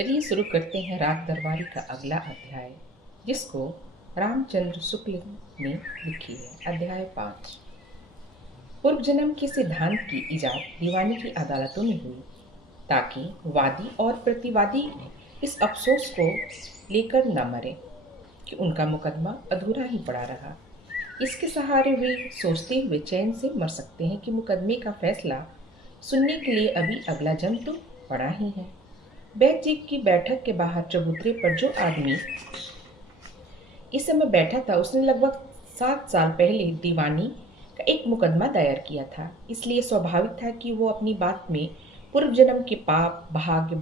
चलिए शुरू करते हैं राग दरबारी का अगला अध्याय, जिसको रामचंद्र शुक्ल ने लिखी है। अध्याय 5। पूर्व जन्म के सिद्धांत की इजाद दीवानी की अदालतों में हुई, ताकि वादी और प्रतिवादी इस अफसोस को लेकर न मरे कि उनका मुकदमा अधूरा ही पड़ा रहा। इसके सहारे वे सोचते हुए चैन से मर सकते हैं कि मुकदमे का फैसला सुनने के लिए अभी अगला जन्म तो पड़ा ही है। बैद जी की बैठक के बाहर चबूतरे पर जो आदमी इस समय बैठा था, उसने लगभग 7 साल पहले दीवानी का एक मुकदमा दायर किया था। इसलिए स्वाभाविक था कि वो अपनी बात में पूर्व जन्म के पाप, भाग्य,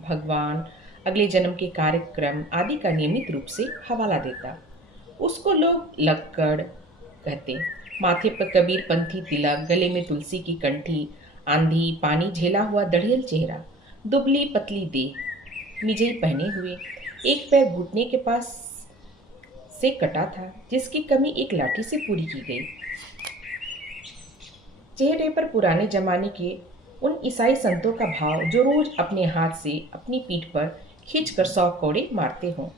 भगवान, अगले जन्म के कार्यक्रम आदि का नियमित रूप से हवाला देता। उसको लोग लक्कड़ कहते। माथे पर कबीर पंथी तिलक, गले में तुलसी की कंठी, आंधी पानी झेला हुआ दढ़ियल चेहरा, दुबली पतली देह, मिजई पहने हुए, एक पैर घुटने के पास से कटा था, जिसकी कमी एक लाठी से पूरी की गई। चेहरे पर पुराने जमाने के उन ईसाई संतों का भाव जो रोज अपने हाथ से अपनी पीठ पर खींचकर 100 कौड़े मारते हों।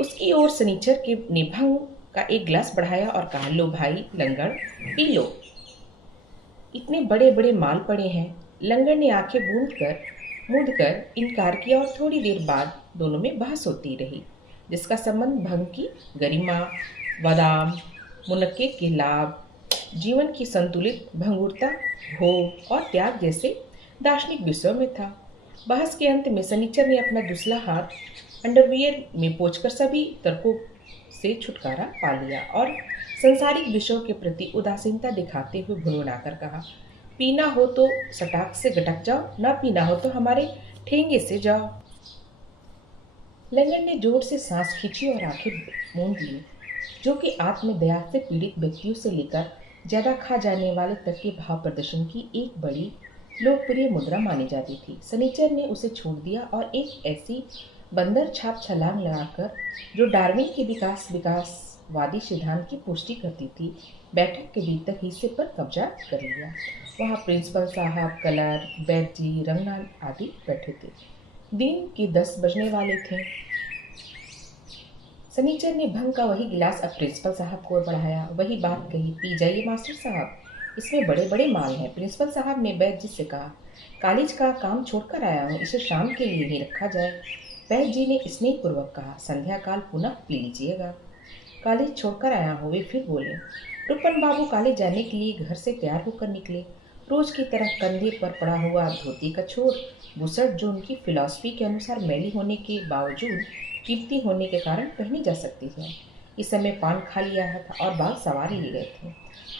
उसकी ओर सनीचर के ने भंग का एक गिलास बढ़ाया और कहा, लो भाई लंगड़, पी लो, इतने बड़े बड़े माल पड़े हैं। लंगड़ ने आंखें मूंद कर इनकार किया और थोड़ी देर बाद दोनों में बहस होती रही, जिसका संबंध भंग की गरिमा, बादाम, मुनक्के के लाभ, जीवन की संतुलित भंगुरता, भोग और त्याग जैसे दार्शनिक विषयों में था। बहस के अंत में सनीचर ने अपना दूसरा हाथ अंडरवियर में पोंछकर सभी तर्कों से छुटकारा पा लिया और संसारिक विषयों के प्रति उदासीनता दिखाते हुए भुनभुनाकर कहा, पीना हो तो सटाक से गटक जाओ, ना पीना हो तो हमारे ठेंगे से जाओ। लंगड़ ने जोर से सांस खींची और आंखें मूंद ली, जो कि आत्मदया से पीड़ित व्यक्तियों से लेकर ज्यादा खा जाने वाले तक के भाव प्रदर्शन की एक बड़ी लोकप्रिय मुद्रा मानी जाती थी। सनीचर ने उसे छोड़ दिया और एक ऐसी बंदर छाप छलांग लगाकर, जो डार्विन के विकासवादी सिद्धांत की पुष्टि करती थी, बैठक के भीतर हिस्से पर कब्जा कर लिया। वहाँ प्रिंसिपल साहब, कलर, बैद जी, रंगनाथ आदि बैठे थे। दिन के 10 बजने वाले थे। सनीचर ने भंग का वही गिलास अब प्रिंसिपल साहब को बढ़ाया, वही बात कही, पी जाइए मास्टर साहब, इसमें बड़े बड़े माल हैं। प्रिंसिपल साहब ने बैद जी से कहा, कॉलेज का काम छोड़कर आया हूँ, इसे शाम के लिए ही रखा जाए। बैद जी ने स्नेहपूर्वक कहा, संध्या काल पुनः पी लीजिएगा। कॉलेज छोड़कर आया हूँ, वे फिर बोले। रुपन बाबू कॉलेज जाने के लिए घर से तैयार होकर निकले। रोज की तरह कंधे पर पड़ा हुआ धोती का छोर, बुसट जो उनकी फिलॉसफी के अनुसार मैली होने के बावजूद कीमती होने के कारण पहनी जा सकती है। इस समय पान खा लिया था और बाल सवार लिए गए थे।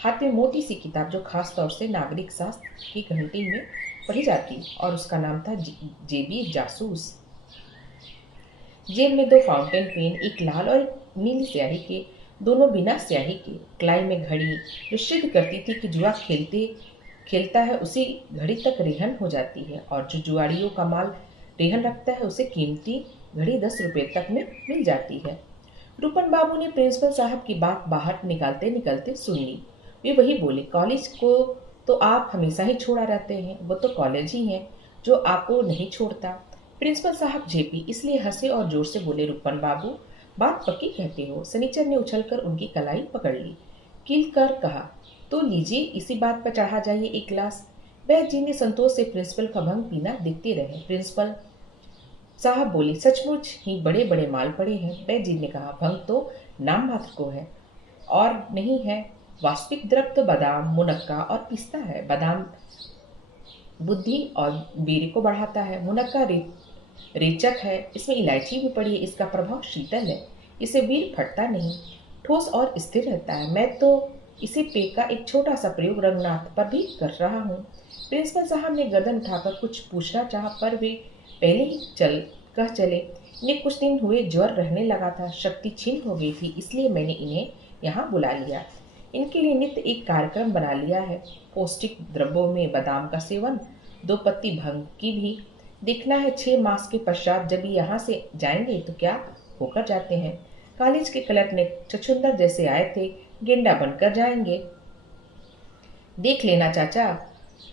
हाथ में मोटी सी किताब जो खास तौर से नागरिक शास्त्र की घंटी में पढ़ी जाती, और उसका नाम था जेबी जासूस। जेब में 2 फाउंटेन पेन, एक लाल और एक नीली स्याही के, दोनों बिना स्याही के। कलाई में घड़ी जो सिद्ध करती थी कि जुआ खेलता है उसी घड़ी तक रेहन हो जाती है, और जो जुआड़ियों का माल रेहन रखता है उसे कीमती घड़ी 10 रुपये तक में मिल जाती है। रूपन बाबू ने प्रिंसिपल साहब की बात बाहर निकालते निकालते सुन ली। वे वही बोले, कॉलेज को तो आप हमेशा ही छोड़ा रहते हैं, वो तो कॉलेज ही है जो आपको नहीं छोड़ता। प्रिंसिपल साहब जेपी इसलिए हंसे और जोर से बोले, रूपन बाबू बात पक्की कहते हो। सनीचर ने उछलकर उनकी कलाई पकड़ ली, कील कर कहा, तो लीजिए, इसी बात पर चढ़ा जाइए एक गिलास। बैद जी ने संतोष से प्रिंसिपल का भंग पीना देखते रहे। प्रिंसिपल साहब बोले, सचमुच ही बड़े बड़े माल पड़े हैं। बैद जी ने कहा, भंग तो नाम मात्र को है और नहीं है, वास्तविक द्रव्य तो बादाम, मुनक्का और पिस्ता है। बादाम बुद्धि और बीरी को बढ़ाता है, मुनक्का रेचक है, इसमें इलायची भी पड़ी है, इसका प्रभाव शीतल है, इसे वीर फटता नहीं, ठोस और स्थिर रहता है। मैं तो इसे पेय का एक छोटा सा प्रयोग रंगनाथ पर भी कर रहा हूँ। प्रिंसिपल साहब ने गर्दन उठाकर कुछ पूछना चाहा, पर वे पहले ही चले। इन्हें कुछ दिन हुए ज्वर रहने लगा था, शक्ति छीन हो गई थी, इसलिए मैंने इन्हें यहाँ बुला लिया। इनके लिए नित्य एक कार्यक्रम बना लिया है, पौष्टिक द्रव्यों में बादाम का सेवन, 2 पत्ती भंग की भी। देखना है 6 मास के पश्चात जब यहाँ से जाएंगे तो क्या होकर जाते हैं। कॉलेज के क्लर्क ने छछुंदर जैसे आए थे, गेंडा बनकर जाएंगे। देख लेना चाचा।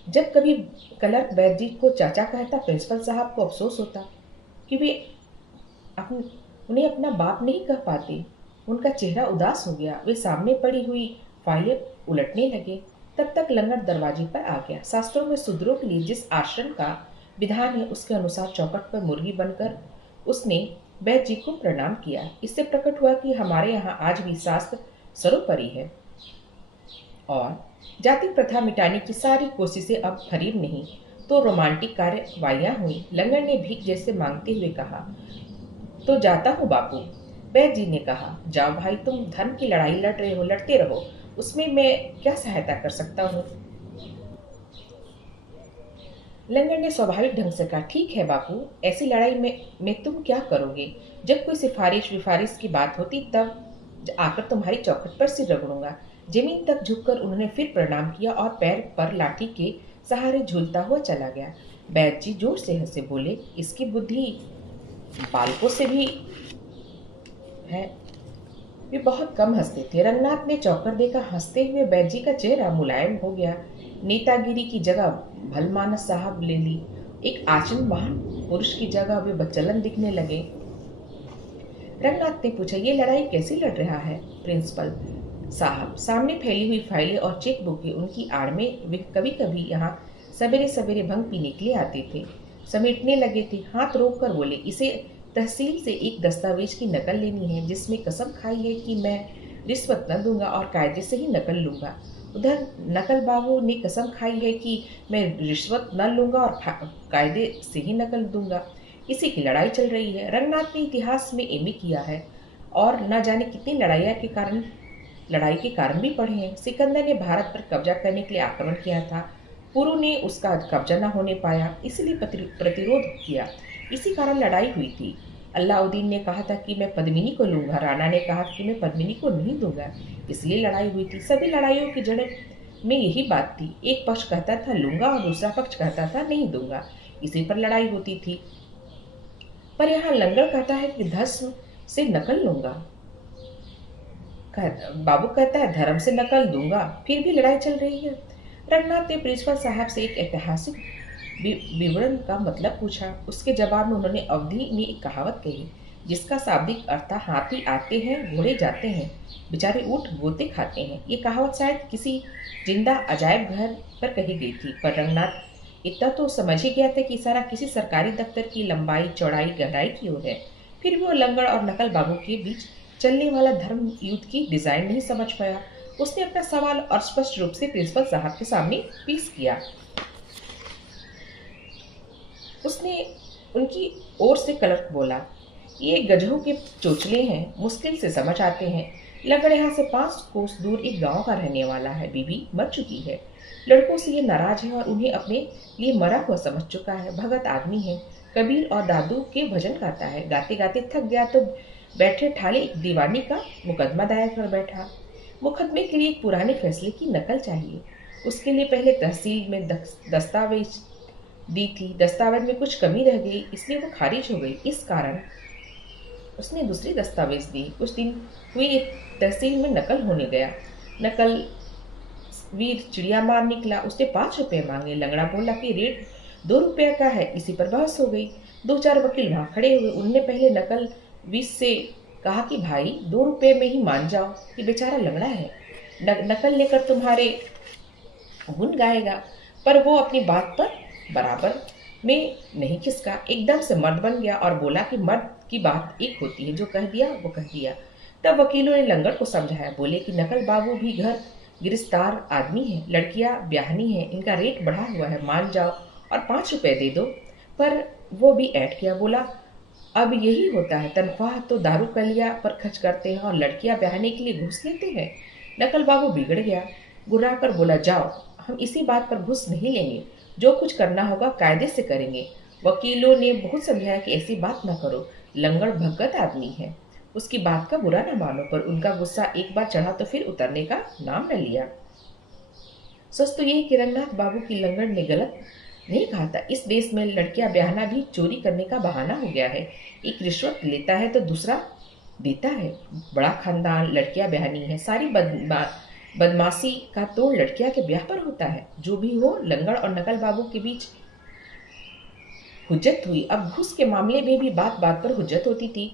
जब कभी क्लर्क बैद जी को चाचा कहता, प्रिंसिपल साहब को अफसोस होता। कि वे अपन उन्हें अपना बाप नहीं कह पाते। उनका चेहरा उदास हो गया। वे सामने पड़ी हुई फाइलें उलटने लगे। तब तक लंगड़ दरवाजे पर आ गया। शास्त्रों में शूद्रों के लिए जिस आश्रम का विधान है उसके अनुसार चौखट पर मुर्गी बनकर उसने वैद्य जी को प्रणाम किया। इससे प्रकट हुआ कि हमारे यहाँ आज भी शास्त्र सर्वोपरि है और जाति प्रथा मिटाने की सारी कोशिशें अब फरीब नहीं तो रोमांटिक कार्यवाहियां हुई। लंगड़ ने भीख जैसे मांगते हुए कहा, तो जाता हूँ बापू। वैद्य जी ने कहा, जाओ भाई, तुम धर्म की लड़ाई लड़ रहे हो, लड़ते रहो, उसमें मैं क्या सहायता कर सकता हूँ। लंगड़ ने स्वाभाविक ढंग से कहा, ठीक है बापू, ऐसी लड़ाई में तुम क्या करोगे। जब कोई सिफारिश विफारिश की बात होती तब आकर तुम्हारी चौखट पर सिर रगड़ूंगा। जमीन तक झुककर उन्होंने फिर प्रणाम किया और पैर पर लाठी के सहारे झूलता हुआ चला गया। वैद्य जी जोर से हंसे, बोले, इसकी बुद्धि बालकों से भी है। वे बहुत कम हंसते थे। रंगनाथ ने चौकर देखा। हंसते हुए वैद्य जी का चेहरा मुलायम हो गया। नेतागिरी की जगह भलमानस साहब ले ली। एक आचरण महान पुरुष की जगह वे बच्चलन दिखने लगे। रंगनाथ ने पूछा, ये लड़ाई कैसी लड़ रहा है प्रिंसिपल साहब। सामने फैली हुई फाइलें और चेक बुकें उनकी आड़ में वे कभी कभी यहाँ सवेरे सवेरे भंग पीने के लिए आते थे। समेटने लगे थे। हाथ रोक कर बोले, इसे तहसील से एक दस्तावेज की नकल लेनी है जिसमें कसम खाई है कि मैं रिश्वत न दूंगा और कायदे से ही नकल लूंगा। उधर नकल बाबू ने कसम खाई है कि मैं रिश्वत न लूंगा और कायदे से ही नकल दूंगा। इसी की लड़ाई चल रही है। रंगनाथ ने इतिहास में एमए किया है और न जाने कितनी लड़ाई के कारण भी पढ़े हैं। सिकंदर ने भारत पर कब्जा करने के लिए आक्रमण किया था। पुरु ने उसका कब्जा न होने पाया, इसलिए प्रतिरोध किया। इसी कारण लड़ाई हुई थी। अल्लाउद्दीन ने कहा था कि मैं पद्मिनी को लूंगा। राणा ने कहा कि मैं पद्मिनी को नहीं दूंगा, इसलिए लड़ाई हुई थी। सभी लड़ाइयों की जड़ में यही बात थी। एक पक्ष कहता था लूंगा और दूसरा पक्ष कहता था नहीं दूंगा। इसी पर लड़ाई होती थी। पर यहाँ लंगड़ कहता है कि धर्म से नकल लूंगा, बाबू कहता है धर्म से नकल दूंगा, फिर भी लड़ाई चल रही है। रंगनाथ ने प्रिंसिपल साहब से एक ऐतिहासिक विवरण का मतलब पूछा। उसके जवाब में उन्होंने अवधि में एक कहावत कही जिसका शाब्दिक अर्थ था, हाथी आते हैं घोड़े जाते हैं, बेचारे ऊँट गोते खाते हैं। ये कहावत शायद किसी जिंदा अजायब घर पर कही गई थी, पर रंगनाथ इतना तो समझ ही गया था कि इशारा किसी सरकारी दफ्तर की लंबाई चौड़ाई गहराई की ओर है। फिर भी वो लंगड़ और नकल बाबू के बीच चलने वाला धर्म युद्ध की डिजाइन नहीं समझ पाया। उसने अपना सवाल और स्पष्ट रूप से प्रिंसिपल साहब के सामने पेश किया। उसने उनकी ओर से कलर्क बोला, ये गधों के चोचले हैं, मुश्किल से समझ आते हैं। लंगड़ यहाँ से 5 कोस दूर एक गांव का रहने वाला है। बीवी मर चुकी है। लड़कों से ये नाराज है और उन्हें अपने लिए मरा हुआ समझ चुका है। भगत आदमी है। कबीर और दादू के भजन गाता है। गाते गाते थक गया तो बैठे ठाले एक दीवानी का मुकदमा दायर कर बैठा। मुकदमे के लिए एक पुराने फैसले की नकल चाहिए। उसके लिए पहले तहसील में दस्तावेज दी थी। दस्तावेज में कुछ कमी रह गई, इसलिए वो खारिज हो गई। इस कारण उसने दूसरी दस्तावेज दी। कुछ दिन हुई तहसील में नकल होने गया। नकल वीर चिड़िया मार निकला। उसने 5 रुपए मांगे। लंगड़ा बोला कि रेट 2 रुपये का है। इसी पर बहस हो गई। 2-4 वकील वहां खड़े हुए। उनने पहले नकल वीर से कहा कि भाई 2 रुपये में ही मान जाओ कि बेचारा लंगड़ा है, नकल लेकर तुम्हारे गुण गाएगा। पर वो अपनी बात पर बराबर में नहीं खिसका। एकदम से मर्द बन गया और बोला कि मर्द की बात एक होती है, जो कह दिया वो कह दिया। तब वकीलों ने लंगड़ को समझाया। बोले कि नकल बाबू भी घर गिरफ्तार आदमी है, लड़कियां ब्याहनी है, इनका रेट बढ़ा हुआ है, मान जाओ और 5 रुपए दे दो। पर वो भी ऐड किया। बोला अब यही होता है, तनख्वाह तो दारू कलिया पर खर्च करते हैं और लड़कियां ब्याहने के लिए घूस लेते हैं। नकल बाबू बिगड़ गया। गुर्रा कर बोला, जाओ, हम इसी बात पर घूस नहीं लेंगे, जो कुछ करना होगा कायदे से करेंगे। वकीलों ने बहुत समझाया कि ऐसी बात न करो, लंगड़ भगत आदमी है, उसकी बात का बुरा न मानो। पर उनका गुस्सा एक बार चढ़ा तो फिर उतरने का नाम न लिया। सच तो यही कि रंगनाथ बाबू की लंगड़ ने गलत नहीं कहा था। इस देश में लड़कियां ब्याहना भी चोरी करने का बहाना हो गया है। एक रिश्वत लेता है तो दूसरा देता है। बड़ा खानदान, लड़कियां ब्याहनी है, सारी बदमाशी का तोड़ लड़कियां के ब्याह पर होता है। जो भी हो, लंगड़ और नकल बाबू के बीच हुज्जत हुई। अब घूस के मामले में भी बात बात पर हुज्जत होती थी।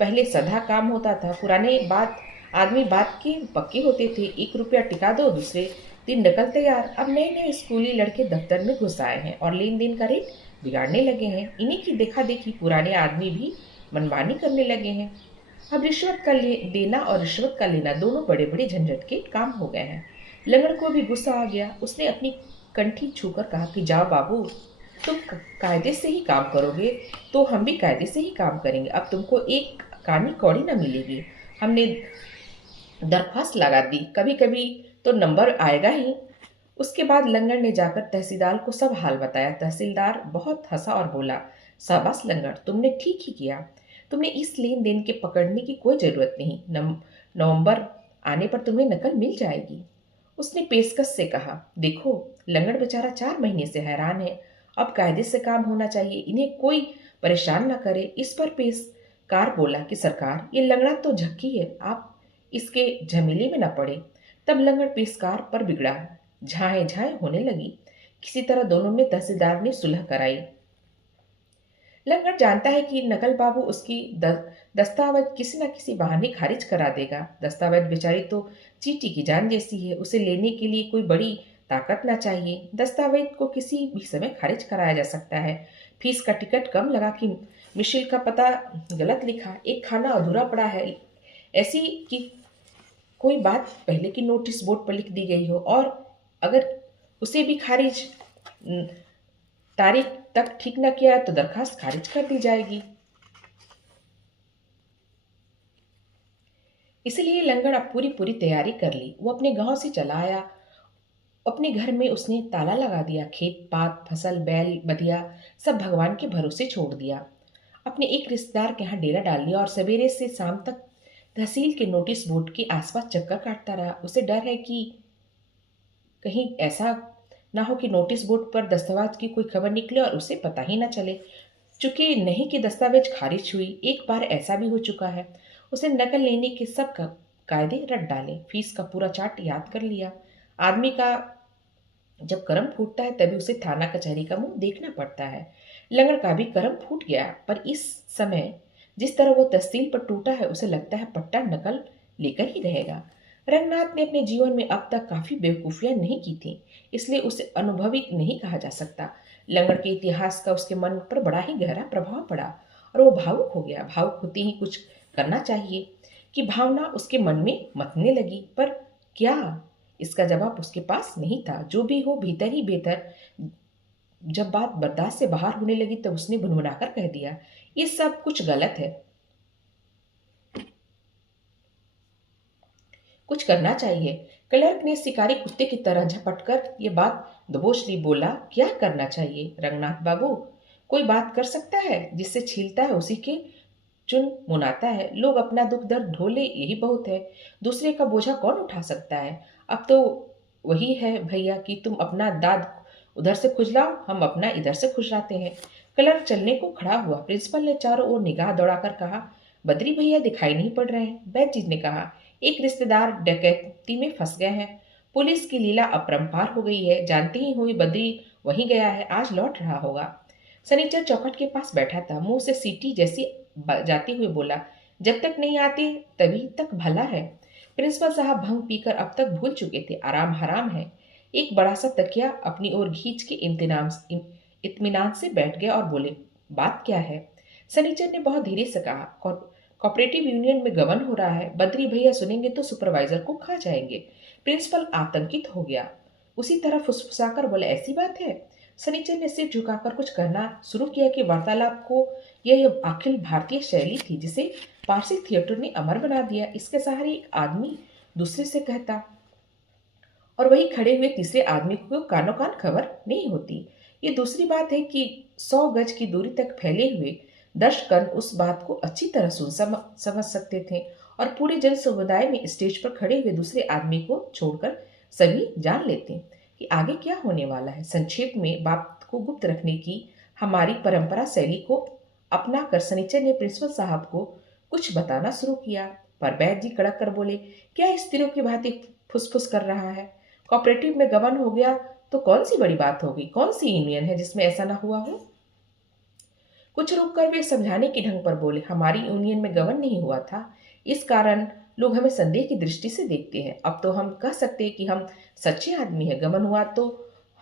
पहले सधा काम होता था, पुराने बात आदमी बात के पक्के होते थे, 1 रुपया टिका दो, दूसरे दिन नकल तैयार। अब नए नए स्कूली लड़के दफ्तर में घुस आए हैं और लेन देन का रेट बिगाड़ने लगे हैं। इन्हीं की देखा देखी पुराने आदमी भी मनमानी करने लगे हैं। अब रिश्वत का देना और रिश्वत का लेना दोनों बड़े बड़े झंझट के काम हो गए हैं। लंगड़ को भी गुस्सा आ गया। उसने अपनी कंठी छूकर कहा कि जाओ बाबू, तुम कायदे से ही काम करोगे तो हम भी कायदे से ही काम करेंगे। अब तुमको एक कानी कौड़ी न मिलेगी। हमने दरख्वास्त लगा दी, कभी कभी तो नंबर आएगा ही। उसके बाद लंगड़ ने जाकर तहसीलदार को सब हाल बताया। तहसीलदार बहुत हंसा और बोला, शाबाश लंगड़, तुमने ठीक ही किया। तुमने इस लेन देन के पकड़ने की कोई जरूरत नहीं। नवंबर आने पर तुम्हें नकल मिल जाएगी। उसने पेशकश से कहा, देखो लंगड़ बेचारा 4 महीने से हैरान है। अब कायदे से काम होना चाहिए, इन्हें कोई परेशान न करे। इस पर पेशकार बोला कि सरकार, ये लंगड़ा तो झक्की है, आप इसके झमेले में न पड़े। तब लंगड़ पेशकार पर बिगड़ा। झाए झाए होने लगी। किसी तरह दोनों में तहसीलदार ने सुलह कराई। लंगड़ जानता है कि नकल बाबू उसकी दस्तावेज किसी न किसी बहाने खारिज करा देगा। दस्तावेज बेचारी तो चींटी की जान जैसी है, उसे लेने के लिए कोई बड़ी ताकत ना चाहिए। दस्तावेज को किसी भी समय खारिज कराया जा सकता है। फीस का टिकट कम लगा कि मिशिल का पता गलत लिखा, एक खाना अधूरा पड़ा है, ऐसी कि कोई बात पहले की नोटिस बोर्ड पर लिख दी गई हो और अगर उसे भी खारिज तारीख तक ठीक न किया तो दरखास्त खारिज कर दी जाएगी। इसलिए लंगड़ अब पूरी पूरी तैयारी कर ली। वो अपने गांव से चला आया। अपने घर में उसने ताला लगा दिया। खेत पात फसल बैल बधिया सब भगवान के भरोसे छोड़ दिया। अपने एक रिश्तेदार के यहाँ डेरा डाल लिया और सवेरे से शाम तक तहसील के नोटिस बोर्ड के आसपास चक्कर काटता रहा। उसे डर है कि कहीं ऐसा ना हो कि नोटिस बोर्ड पर दस्तावेज की कोई खबर निकले और उसे पता ही ना चले। चूंकि नहीं कि दस्तावेज खारिज हुई, एक बार ऐसा भी हो चुका है। उसे नकल लेने के सब कायदे रट डाले, फीस का पूरा चार्ट याद कर लिया। आदमी का जब कर्म फूटता है तभी उसे थाना कचहरी का मुंह देखना पड़ता है। लंगड़ का भी कर्म फूट गया, पर इस समय जिस तरह वो तहसील पर टूटा है उसे लगता है पट्टा नकल लेकर ही रहेगा। रंगनाथ ने अपने जीवन में अब तक काफी बेवकूफियां नहीं की थी, इसलिए उसे अनुभवी नहीं कहा जा सकता। लंगड़ के इतिहास का उसके मन पर बड़ा ही गहरा प्रभाव पड़ा और वो भावुक हो गया। भावुक होते ही कुछ करना चाहिए कि भावना उसके मन में मतने लगी, पर क्या? इसका जवाब उसके पास नहीं था। जो भी हो भीतर ही बेहतर। जब बात बर्दाश्त से बाहर होने लगी तब उसने भुनभुनाकर कह दिया, ये सब कुछ गलत है, कुछ करना चाहिए। क्लर्क ने शिकारी कुत्ते की तरह झपटकर ये बात दबोच ली। बोला, क्या करना चाहिए रंगनाथ बाबू? कोई बात कर सकता है, जिससे छीलता है उसी के चुन मुनाता है। लोग अपना दुख दर्द ढोले, यही बहुत है। दूसरे का बोझा कौन उठा सकता है? अब तो वही है भैया कि तुम अपना दाद उधर से खुजलाओ, हम अपना इधर से खुजलाते हैं। क्लर्क चलने को खड़ा हुआ। प्रिंसिपल ने चारों ओर निगाह दौड़ाकर कहा, बद्री भैया दिखाई नहीं पड़ रहे हैं। बैजी ने कहा, एक रिश्तेदार डकैती में फंस गए हैं। पुलिस की लीला अपरंपार हो गई है। जानती ही हुई बद्री वहीं गया है, आज लौट रहा होगा। सनीचर चौखट के पास बैठा था, मुंह से सीटी जैसी जाते हुए बोला, जब तक नहीं आते तभी तक भला है। प्रिंसिपल साहब भंग पीकर अब तक भूल चुके थे, आराम हराम है। एक बड़ा सा तकिया अपनी ओर खींच के इत्मीनान से बैठ गए और बोले, बात क्या है? सनीचर ने बहुत धीरे से कहा, कोऑपरेटिव यूनियन में गबन हो रहा है। बद्री भैया सुनेंगे तो सुपरवाइजर को खा जाएंगे। प्रिंसिपल आतंकित हो गया। उसी तरह फुसफुसाकर बोले, ऐसी बात है? सनीचर ने सिर झुकाकर कुछ कहना शुरू किया कि वार्तालाप को यह अखिल भारतीय शैली थी जिसे पारसी थिएटर ने अमर बना दिया। इसके सहारे एक आदमी दूसरे से कहता और वही खड़े हुए तीसरे आदमी को कानो कान खबर नहीं होती। ये दूसरी बात है कि 100 गज की दूरी तक फैले हुए दर्शकगण उस बात को अच्छी तरह समझ सकते थे और पूरे जन समुदाय में स्टेज पर खड़े हुए दूसरे आदमी को छोड़कर सभी जान लेते कि आगे क्या होने वाला है। संक्षेप में बात को गुप्त रखने की हमारी परंपरा शैली को अपना कर सनीचर ने प्रिंसिपल साहब को कुछ बताना शुरू किया, पर बैद जी कड़क कर बोले, क्या स्त्रियों की भांति फुसफुस कर रहा है? कोऑपरेटिव में गबन हो गया तो कौन सी बड़ी बात होगी? कौन सी यूनियन है जिसमें ऐसा ना हुआ हो? कुछ रुककर वे समझाने के ढंग पर बोले, हमारी यूनियन में गबन नहीं हुआ था, इस कारण लोग हमें संदेह की दृष्टि से देखते हैं। अब तो हम कह सकते हैं कि हम सच्चे आदमी हैं। गबन हुआ तो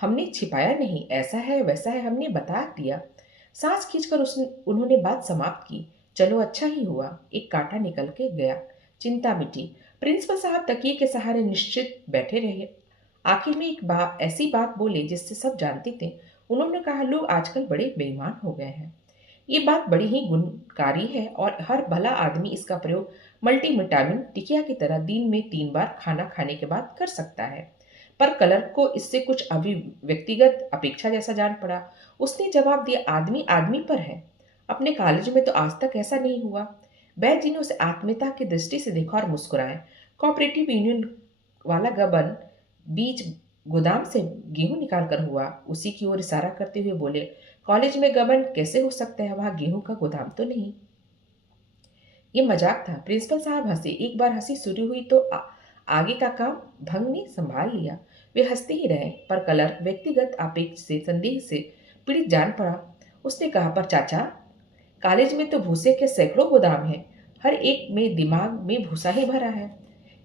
हमने छिपाया नहीं, ऐसा है वैसा है हमने बता दिया। सांस खींचकर उसने उन्होंने बात समाप्त की। चलो अच्छा ही हुआ, एक कांटा निकल के गया, चिंता मिटी। प्रिंसिपल साहब तकिए के सहारे निश्चित बैठे रहे। आखिर में एक ऐसी बात बोले जिससे सब जानते थे। उन्होंने कहा, लोग आजकल बड़े बेईमान हो गए हैं। ये बात बड़ी ही गुणकारी है और हर भला आदमी इसका प्रयोग मल्टीविटामिन टिकिया की तरह दिन में 3 बार खाना खाने के बाद कर सकता है। पर क्लर्क को इससे कुछ अभी व्यक्तिगत अपेक्षा जैसा जान पड़ा। उसने जवाब दिया, आदमी आदमी पर है। अपने कॉलेज में तो आज तक ऐसा नहीं हुआ। बैद जी ने उसे आत्मीयता की दृष्टि से देखा और मुस्कुराए। कोऑपरेटिव यूनियन वाला गबन बीज गोदाम से गेहूं निकाल कर हुआ। उसी की ओर इशारा करते हुए बोले, कॉलेज में गबन कैसे हो सकता है, वहां गेहूं का गोदाम तो नहीं। ये मजाक था। प्रिंसिपल साहब हंसे। एक बार हंसी शुरू हुई तो आगे का काम भंग ने संभाल लिया। वे हंसते ही रहे, पर क्लर्क व्यक्तिगत अपेक्षा से संदेह से पीड़ित जान पड़ा। उसने कहा, पर चाचा, कॉलेज में तो भूसे के सैकड़ों गोदाम हैं, हर एक में दिमाग में भूसा ही भरा है।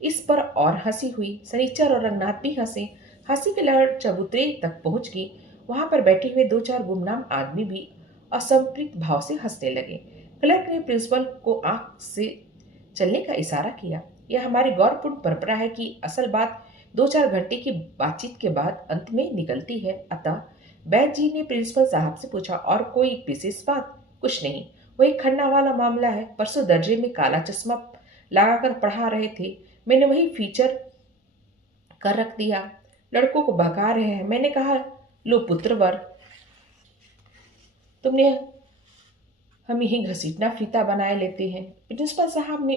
इस पर और हंसी हुई। सनीचर और रंगनाथ भी हंसे। हंसी की लहर चबूतरे तक पहुंच गई। वहां पर बैठे हुए 2-4 गुमनाम आदमी भी असंप्रीत भाव से हंसने लगे। क्लर्क ने प्रिंसिपल को आंख से चलने का इशारा किया। यह हमारी गौरवपूर्ण परंपरा है कि असल बात 2-4 घंटे की बातचीत के बाद अंत में निकलती है। अतः बैद जी ने प्रिंसिपल साहब से पूछा, और कोई विशेष बात? कुछ नहीं, वही खन्ना वाला मामला है। परसों दर्जे में काला चश्मा लगाकर पढ़ा रहे थे, मैंने वही फीचर कर रख दिया। लड़कों को बहका रहे हैं। मैंने कहा, लो पुत्रवर, तुमने हम यही घसीटना फीता बनाए लेते हैं। प्रिंसिपल साहब ने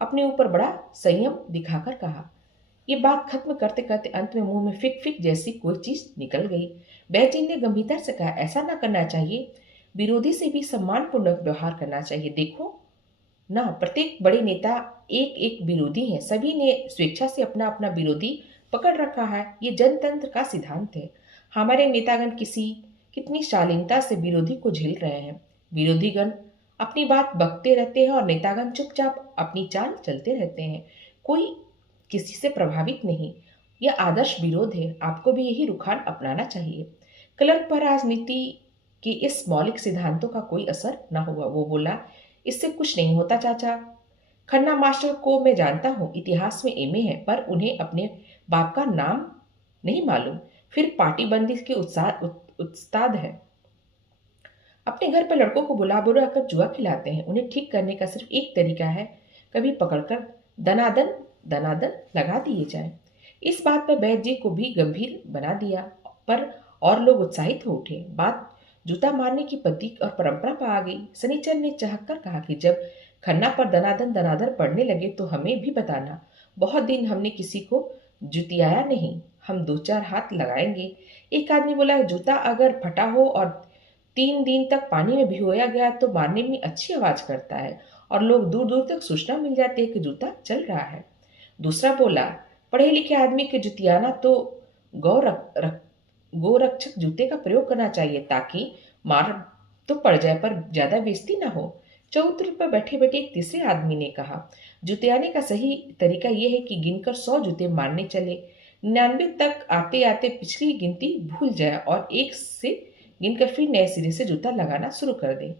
अपने ऊपर बड़ा संयम दिखाकर कहा। ये बात खत्म करते करते अंत में मुंह में फिक फिक जैसी कोई चीज निकल गई। बैजी ने गंभीरता से कहा, ऐसा ना करना चाहिए, विरोधी से भी सम्मानपूर्वक व्यवहार करना चाहिए। देखो ना, प्रत्येक बड़े नेता एक एक विरोधी है, सभी ने स्वेच्छा से अपना अपना विरोधी पकड़ रखा है। ये जनतंत्र का सिद्धांत है। हमारे नेतागण कितनी शालीनता से विरोधी को झेल रहे हैं। विरोधीगण अपनी बात बकते रहते हैं और नेतागण चुपचाप अपनी चाल चलते रहते हैं, कोई किसी से प्रभावित नहीं। यह आदर्श विरोध है, आपको भी यही रुखान अपनाना चाहिए। क्लर्क पर राजनीति के इस मौलिक सिद्धांतों का कोई असर न हुआ। वो बोला, इससे कुछ नहीं होता चाचा। खन्ना मास्टर को मैं जानता हूँ, इतिहास में एमए है, पर उन्हें अपने बाप का नाम नहीं मालूम। फिर पार्टी बंदी के उस्ताद है। अपने घर पर लड़कों को बुला बुला कर जुआ खिलाते हैं। उन्हें ठीक करने का सिर्फ एक तरीका है, कभी पकड़कर दनादन दनादन लगा दिए जाए। इस बात पर बैद जी को भी गंभीर बना दिया, पर और लोग उत्साहित हो उठे। बात जूता मारने की पद्धति और परंपरा पर आ गई। सनीचर ने चहककर कहा कि जब खन्ना पर दनादन दनादर पड़ने लगे तो हमें भी बताना। बहुत दिन हमने किसी को जुतियाया नहीं, हम 2-4 हाथ लगाएंगे। एक आदमी बोला, जूता अगर फटा हो और 3 दिन तक पानी में भिगोया गया तो मारने में अच्छी आवाज करता है और लोग दूर दूर तक सूचना मिल जाती है कि जूता चल रहा है। दूसरा बोला, पढ़े लिखे आदमी के जुतियाना तो गोरक्षक जूते का प्रयोग करना चाहिए, ताकि मार तो पड़ जाए पर ज्यादा बेइज्जती ना हो। चौतरे पर बैठे बैठे एक तीसरे आदमी ने कहा, जुतियाने का सही तरीका यह है कि गिनकर 100 जूते मारने चले, 99 तक आते आते पिछली गिनती भूल जाए और एक से गिनकर फिर नए सिरे से जूता लगाना शुरू कर दे।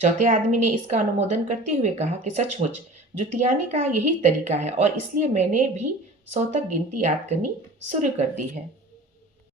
चौथे आदमी ने इसका अनुमोदन करते हुए कहा कि सचमुच जुतियाने का यही तरीका है और इसलिए मैंने भी 100 तक गिनती याद करनी शुरू कर दी है।